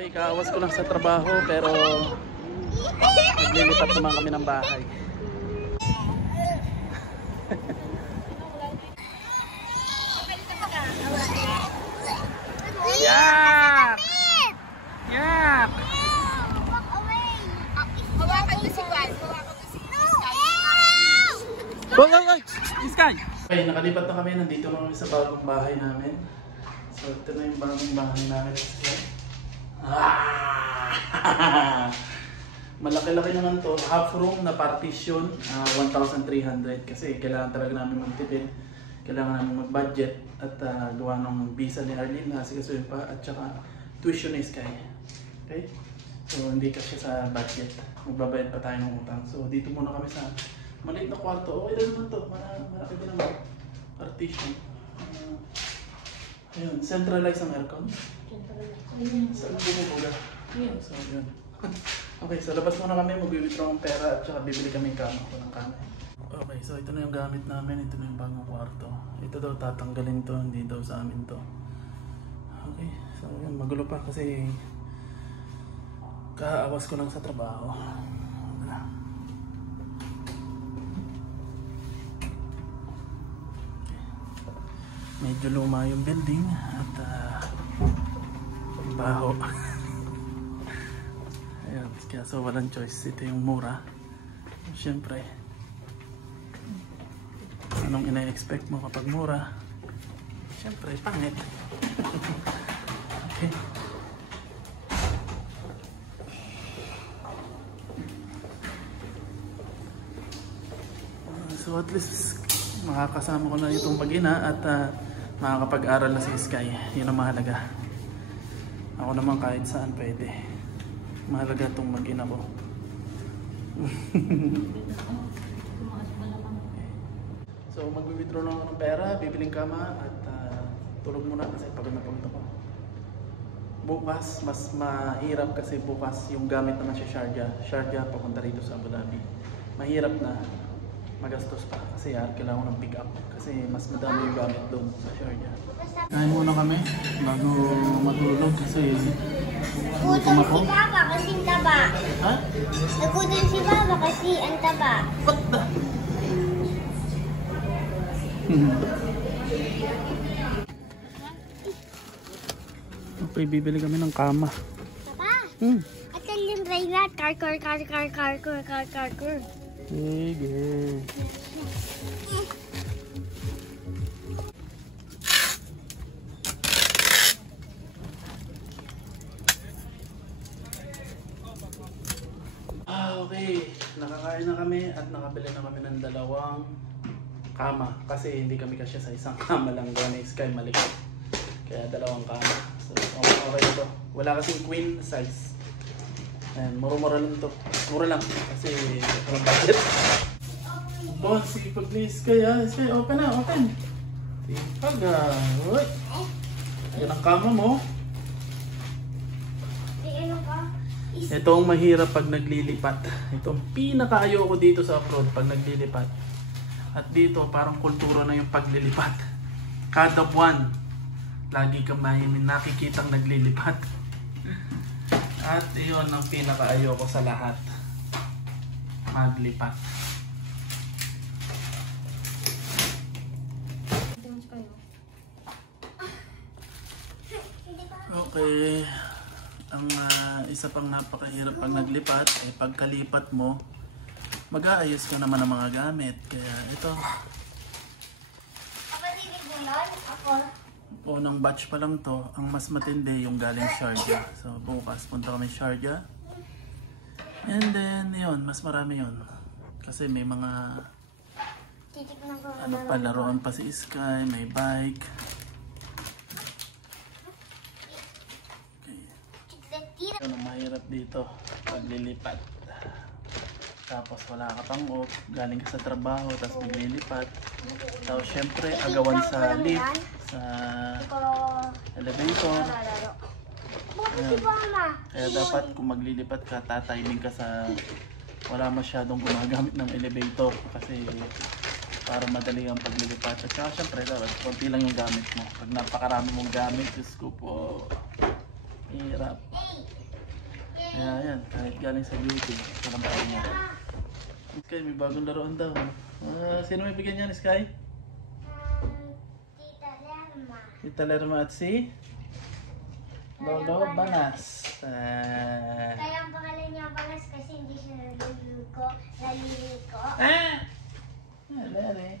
Okay, kaawas ko lang sa trabaho pero naglilipat naman kami ng bahay. Yak! Yak! Hawakan mo si Juan. Hawakan mo si Hoy! Sky! Okay, nakalipat na kami. Nandito na kami sa bagong bahay namin. So, ito na yung bagong bahay namin. Malaki-laki naman to. Half room na partition. 1,300 kasi kailangan talaga namin magtipid. Kailangan namin mag-budget at gawa ng visa ni Arlene na sigasuin pa at saka tuition ni Sky. Okay? So, hindi kasi sa budget. Magbabayad pa tayo ng utang. So, dito muna kami sa maliit na kwarto. Okay lang naman to. Malaki din naman. Partition. Ayun, centralize ang aircon. Saan bumubuga? So, yun. Okay, so labas muna kami. Mag-withdraw ng pera at saka bibili kami ng kama. Walang kama. Okay, so ito na yung gamit namin. Ito na yung bagong kwarto. Ito daw tatanggalin to. Hindi daw sa amin to. Okay, so yun. Magulo pa kasi kaawas ko lang sa trabaho. Medyo luma yung building at baho. Ayan, kaya so walang choice. Ito yung mura. Siyempre, anong ina-expect mo kapag mura? Siyempre, pangit. Okay. So at least makakasama ko na itong mag-ina at makakapag-aral na si Sky. Yun ang mahalaga. Ako naman kahit saan pwede. Mahalaga itong mag-ina ko. So mag-withdraw lang ako ng pera, bibiling kama at tulog muna kasi pagod na pagod ako. Bukas, mas mahirap kasi bukas yung gamit naman sa Sharjah papunta rito sa Abu Dhabi. Mahirap na. Magastos pa kasi kailangan ko ng pick up kasi mas madami yung gamit doon sa Sharjah. Kain muna kami bago matulog kasi Nagutom si Papa kasi ang taba. Ha? Nagutom si Papa kasi ang taba. Ba't ba? Okay, bibili kami ng kama. Papa? At yung driver, car. Sige. Okay. Nakakain na kami at nakabili na kami ng dalawang kama. Kasi hindi kami kasya sa isang kama lang. Gawa ni Sky malikot. Kaya dalawang kama. So, okay ito. Wala kasing queen size. Ayan, mura lang ito. Mura lang kasi walang budget. Boss, sipag ni Sky ha. Sky, open na, open. Sipag ha. Uy. Yan ang kama mo. Ito ang mahirap pag naglilipat. Ito ang pinaka-ayoko dito sa abroad pag naglilipat. At dito parang kultura na yung paglilipat. Kada buwan, lagi kang may nakikitang naglilipat. At iyon ang pinaka-ayoko sa lahat. Maglipat. Okay. Ang isa pang napakahirap pag naglipat ay pagkalipat mo, mag-aayos ka naman ng mga gamit. Kaya ito. Kapatid mo nun? Ako. Unang batch pa lang to, ang mas matindi yung galing Sharjah. So bukas punta kami Sharjah. And then yun, mas marami yun. Kasi may mga ano pa, laruan pa si Sky, may bike. Okay. Ano mahirap dito, paglilipat. Tapos wala ka pang off, galing ka sa trabaho, tapos maglilipat. Tapos syempre, agawan sa lift, sa elevator. Ayan. Kaya dapat kung maglilipat ka, tatiming ka sa wala masyadong gumagamit ng elevator kasi para madali ang paglilipat. At saka syempre, dapat konti lang yung gamit mo. Pag napakarami mong gamit, Diyos ko po, hirap. Kaya yan, kahit galing sa YouTube, walang pa niya. Sky, may bagong laruan daw. Sino may bigyan niyan, Sky? Tita Lerma. Tita Lerma at si Lolo Banas. Kaya ang pangalan niya Banas kasi hindi siya naliligo. Lere.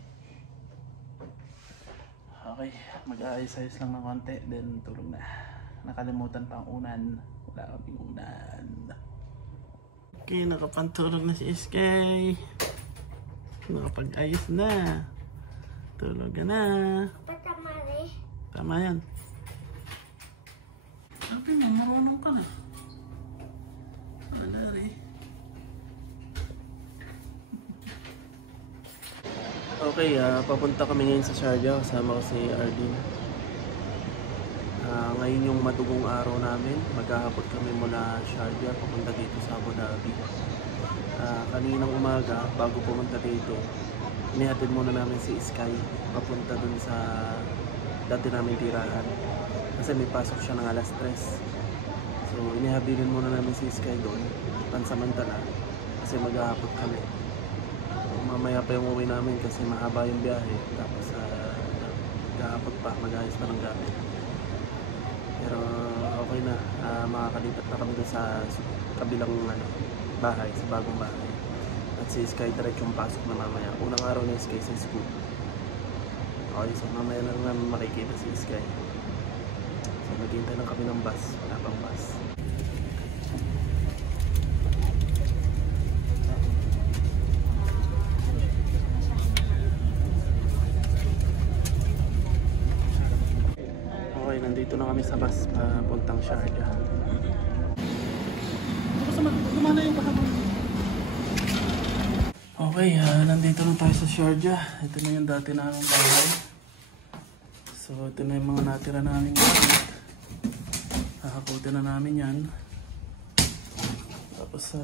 Okay, mag-aayos-ayos lang ng konti, then tulog na. Nakalimutan pa ang unan. Wala kaming unan. Okay, nakapantulog na si Iskay. Nakapag-ayos na. Tulog ka na. Patamari. Tama yan. Sabi mo, marunong ka na. Ano na rin? Okay, papunta kami ngayon sa Sharjah. Kasama ko si Ardin. Ngayon yung madugong araw namin. Maghahapon kami mula Sharjah papunta dito sa Abu Dhabi. Kaninang umaga, bago pumunta dito, inihatid muna namin si Sky papunta dun sa dati namin tirahan. Kasi may pasok siya ng alas 3. So, inihabilin muna namin si Sky doon, pansamantala, kasi maghahapon kami. Mamaya pa yung uwi namin kasi mahaba yung biyahe. Tapos maghahapon pa, mag-ayos na ng gamit. Pero okay na, makakalipat na kami doon sa kabilang bahay, sa bagong bahay. At si Sky diretsong pasok na mamaya. Unang araw ni Sky sa school. Okay, so mamaya na lang namin makikita si Sky. So naghihintay lang kami ng bus, wala pang bus. Okay, nandito na kami sa bus papuntang Sharjah. Gumana yung kasama. Okay, nandito na tayo sa Sharjah. Ito na yung dati naming bahay. So, ito na yung mga natira namin gamit. Hakaputin na namin yan. Tapos,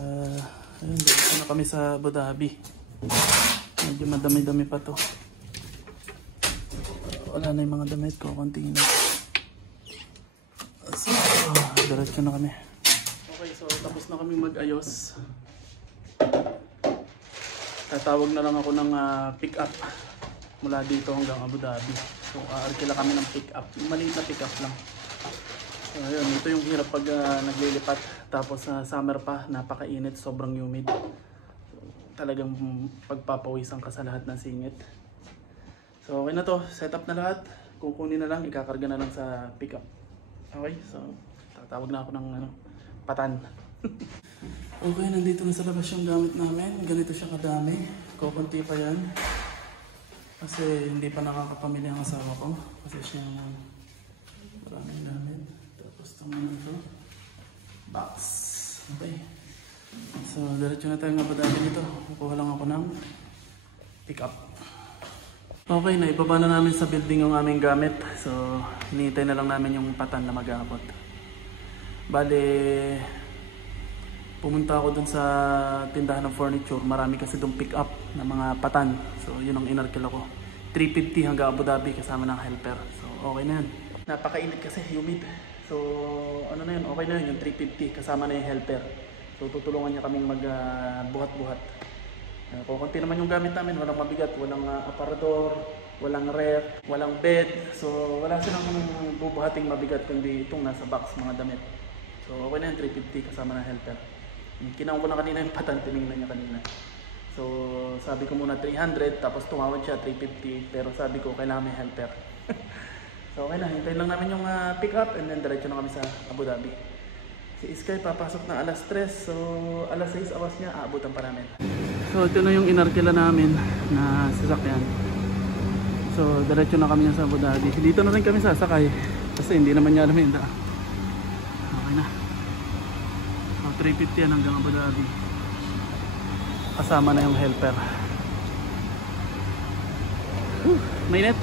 ayun, dito na kami sa Abu Dhabi. Medyo madami-dami pa to. Wala na yung mga damit ko, konti na. So, diretso na kami. Okay, so tapos na kami mag-ayos. Tatawag na lang ako ng pick-up mula dito hanggang Abu Dhabi. So, arkila kami ng pick-up. Maliit na pick-up lang. So, ayun, ito yung hirap pag naglilipat. Tapos summer pa, napakainit, sobrang humid. So, talagang pagpapawisan ka sa lahat ng singit. So, okay na to. Set up na lahat. Kukunin na lang, ikakarga na lang sa pick-up. Okay, so tatawag na ako ng patan. Okay, nandito na sa labas yung gamit namin. Ganito siya kadami. Kukunti pa yan. Kasi hindi pa nakakapamili ang asawa ko. Kasi siya maraming namin. Tapos naman ito. Box. Okay. So, diretso na tayo ng Abu Dhabi dito. Kukuha lang ako ng pick up. Okay, naibaba na namin sa building yung aming gamit. So, hinihintay na lang namin yung patan na mag-aabot. Bale, pumunta ako dun sa tindahan ng furniture. Marami kasi dun pick up na mga patan. So, yun ang inarkil ako. 350 hanggang Abu Dhabi kasama ng helper. So, okay na yun. Napakainit kasi, humid. So, ano na yun, okay na yun yung 350 kasama na yung helper. So, tutulungan niya kaming magbuhat-buhat. Kukunti naman yung gamit namin, walang mabigat, walang aparador, walang ref, walang bed. So wala silang bubuhating mabigat kundi itong nasa box, mga damit. So okay na yung 350 kasama ng helper. Kinaon ko na kanina yung patan, tinignan niya kanina. So sabi ko muna 300, tapos tumawad siya 350, pero sabi ko kailangan may helper. So okay na, hintayin lang namin yung pick up and then diretso na kami sa Abu Dhabi. Si Sky papasok na alas 3, so alas 6 awas niya, aabutan pa namin. So ito na yung inarkila namin na sasakyan. So diretso na kami sa Abu Dhabi. Dito na rin kami sasakay kasi hindi naman niya alam yung daan. Okay na. So 350 yan hanggang Abu Dhabi. Kasama na yung helper. Mainit.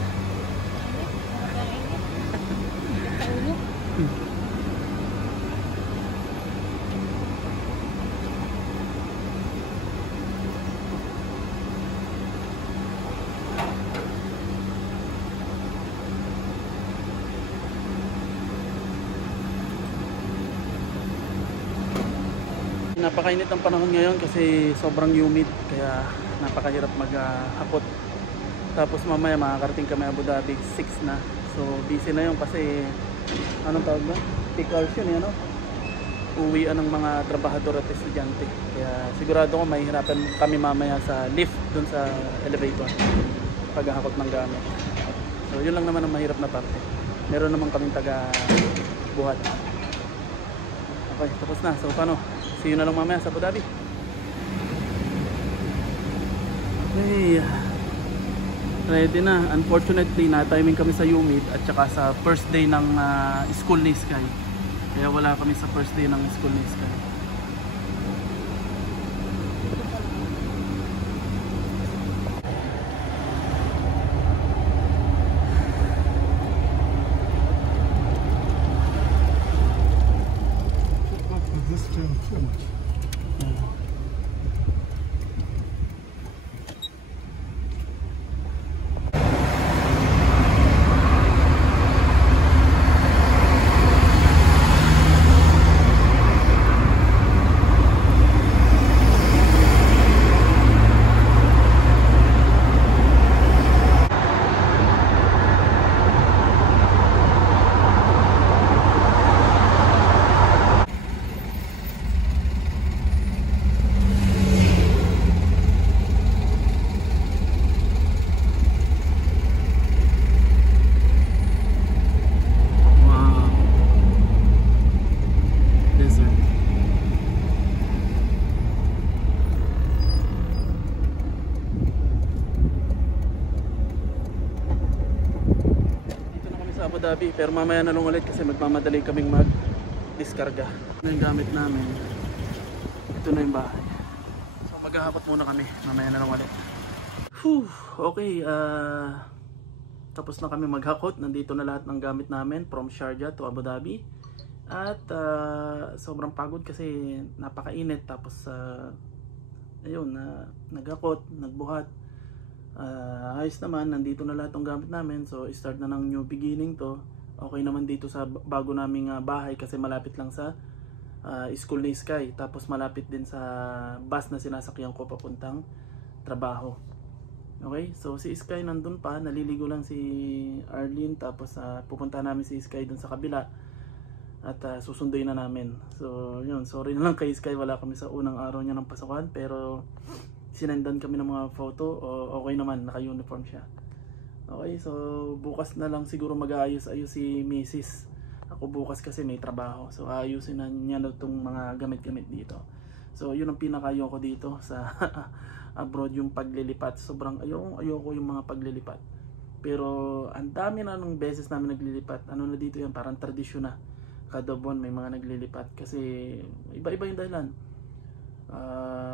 Napakainit ng panahon ngayon kasi sobrang humid, kaya napakahirap maghapot. Tapos mamaya makakarating kami Abu Dhabi 6 na. So busy na yun kasi anong tawag ba? Peak hours yun, ano? Uwian ng mga trabahador at estudyante. Kaya sigurado ko mahihirapan kami mamaya sa lift dun sa elevator paghahakot ng gamit. So yun lang naman ang mahirap na parte. Meron naman kaming taga buhat. Okay, tapos na. So paano? See you na lang mamaya sa Abu Dhabi. Okay. Ready na. Unfortunately, na-timing kami sa humid at saka sa first day ng school ni Sky. Kaya wala kami sa first day ng school ni Sky. This turn too much. Abu Dhabi, pero mamaya na lang ulit kasi magmamadali kaming mag-diskarga. Ito yung gamit namin. Ito na yung bahay. So maghahakot muna kami, mamaya na lang ulit. Whew, okay, tapos na kami maghakot. Nandito na lahat ng gamit namin from Sharjah to Abu Dhabi. At sobrang pagod kasi napakainit. Tapos ayun, naghakot, nagbuhat. Ayos naman, nandito na lahat ng gamit namin. So start na ng new beginning to. Okay naman dito sa bago naming bahay kasi malapit lang sa school ni Sky. Tapos malapit din sa bus na sinasakyan ko papuntang trabaho. Okay, so si Sky nandun pa, naliligo lang si Arlene. Tapos pupunta namin si Sky dun sa kabila at susunduin na namin. So yun, sorry na lang kay Sky, wala kami sa unang araw niya ng pasukan, pero sinendan kami ng mga photo. Okay naman, naka-uniform siya. Okay, so bukas na lang siguro mag-aayos-ayos si Mrs. Ako bukas kasi may trabaho. So ayusin na niya na itong mga gamit-gamit dito. So yun ang pinakayo ko dito sa abroad, yung paglilipat. Sobrang ayoko yung mga paglilipat. Pero ang dami na nung beses namin naglilipat. Ano na dito yan, parang tradisyon na. Kada buwan may mga naglilipat. Kasi iba-iba yung dahilan.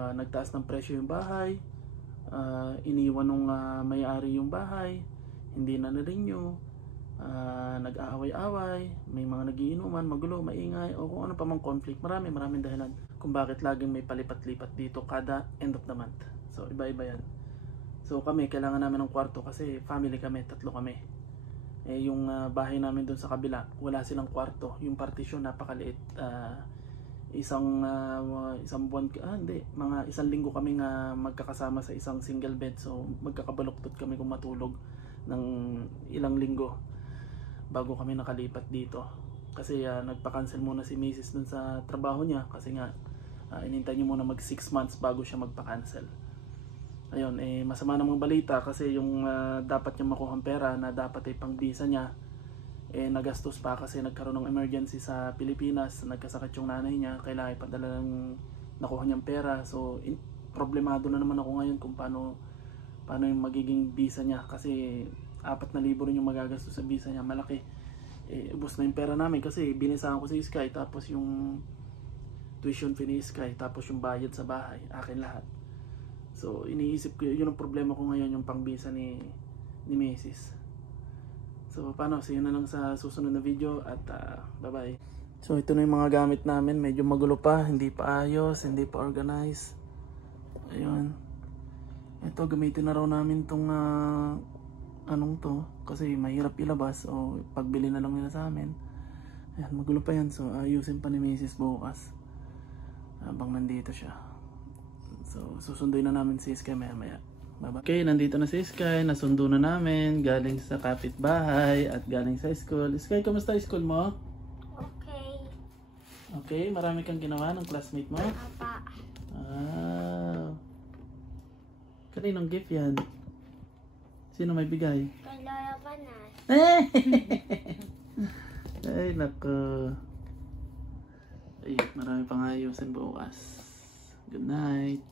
Nagtaas ng presyo yung bahay, iniwan nung may-ari yung bahay, hindi na na-renew, nag-aaway-away, may mga nagiinuman, magulo, maingay, o kung ano pa mang conflict. Maraming dahilan kung bakit laging may palipat-lipat dito kada end of the month. So iba-iba yan. So kami, kailangan namin ng kwarto kasi family kami, 3 kami. Yung bahay namin doon sa kabila, wala silang kwarto. Yung partition napakaliit. Isang buwan, mga 1 linggo kami magkakasama sa isang single bed. So magkakabaluktot kami kung matulog ng ilang linggo bago kami nakalipat dito. Kasi nagpa-cancel muna si Mrs. dun sa trabaho niya kasi nga inintay niya muna mag 6 months bago siya magpa-cancel. Ayun, masama namang balita kasi yung dapat niya makuhang pera na dapat ay pang visa niya, nagastos pa kasi nagkaroon ng emergency sa Pilipinas, nagkasakit yung nanay niya, kailangan ipadala ng nakuha niyang pera. So problemado na naman ako ngayon kung paano yung magiging visa niya kasi 4,000 rin yung magagastos sa visa niya, malaki. Ubos na yung pera namin kasi binisahan ko si Sky, tapos yung tuition fee ni Sky, tapos yung bayad sa bahay, akin lahat. So iniisip ko, yun ang problema ko ngayon, yung pang visa ni Mrs. So paano, see you na lang sa susunod na video at bye bye. So ito na yung mga gamit namin, medyo magulo pa, hindi pa ayos, hindi pa organized. Ayun, ito gamitin na raw namin tong anong to kasi mahirap ilabas, o pagbili na lang nila sa amin. Ayan, magulo pa yan, so ayusin pa ni Mrs. bukas. habang nandito siya. So, susunduin na namin si Sky maya maya. Bye-bye. Okay, nandito na si Sky. Nasundo na namin. Galing sa kapitbahay at galing sa school. Sky, kamusta school mo? Okay. Okay, marami kang ginawa ng classmate mo? Apa. Ah. Kaninong gift yan? Sino may bigay? Kay Lola Panas. Ay, nako. Ay, marami pang ayusin bukas. Good night.